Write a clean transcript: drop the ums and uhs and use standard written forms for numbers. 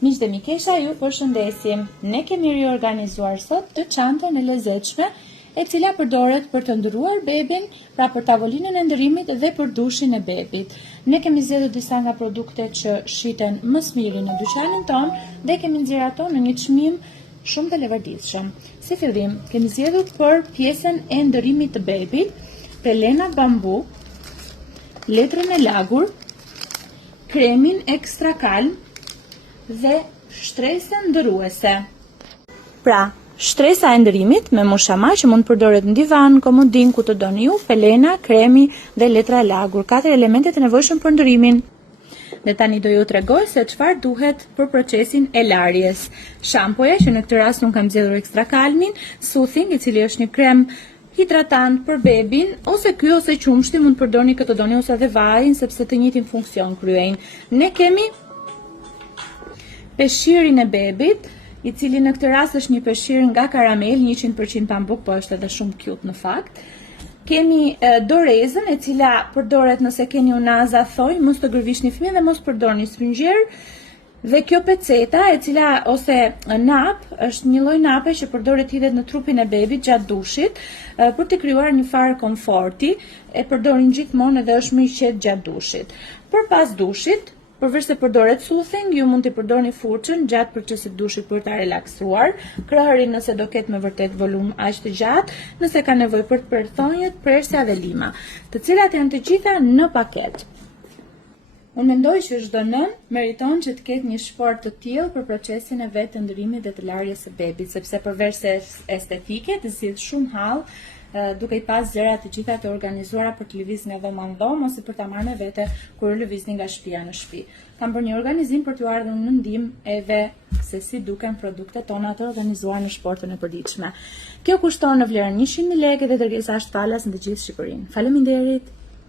Miq dhe mikesha, ju përshëndesim. Ne kemi riorganizuar sot të çantën e lezetshme, e cila përdoret për të ndëruar bebin, pra për tavolinën e ndërimit dhe për dushin e bebit. Ne kemi zgjedhur disa nga produktet që shiten më së miri në dyqanin ton dhe kemi nxjerrë ato në një çmim shumë të levarditshëm. Si fillim, kemi zgjedhur për pjesën e ndërimit të bebit, pelena bambu, letrën e lagur, kremin ekstra kalm dhe shtresën ndëruese. Pra, shtresa e ndërimit me mushama që mund përdoret në divan, komodin, ku të doni ju, pelena, kremi dhe letra e lagur, 4 elementet e nevojshëm për ndërimin. Dhe tani do ju tregoj se çfarë duhet për procesin e larjes. Shampoja, që në këtë rast nuk kam zgjedhur ekstra kalmin, soothing, i cili është një krem hidratant për bebin, ose ky ose qumshti, mund të përdorni këtë doni ose edhe vajin, sepse të njëjtin funksion kryejnë. Ne kemi peshirin e bebit, i cili në këtë rast është një peshir nga karamel, 100% pambuk, po është edhe shumë cute në fakt. Kemi dorezën, e cila përdoret nëse keni unaza thoj, mos të gërvishni fëmijën dhe mos përdorni spëngjer. Dhe kjo peceta, e cila ose nap, është një lloj nape që përdoret hidhet në trupin e bebit gjatë dushit, për të krijuar një farë komforti, e përdorin gjithmonë dhe është më i qetë gjatë dushit. Përpas dushit, përveç se përdoret soothing, ju mund të përdorni furçën gjatë procesit dushit për ta relaksuar, krahërin nëse do ketë me vërtet volum aq të gjatë, nëse ka nevojë për të përthonjet, presja dhe lima, të cilat janë të gjitha në paketë. Unë mendoj që çdo nën meriton që të ketë një sport të tillë për procesin e vet të ndërimit dhe të larjes së bebit, sepse përveç se estetike, të sjell shumë hall, duke i pas gjërat të gjitha të organizuara për të lëvizën edhe më në dhomë ose për ta marrë me vete kur lëvizni nga shtëpia në shtëpi. Kam bërë një organizim për t'ju ardhur në ndihmë edhe se si duken produktet tona të organizuara në sportin e përditshme. Kjo kushton në vlerën 100.000 lekë dhe dërgesa është falas në të gjithë Shqipërinë. Faleminderit.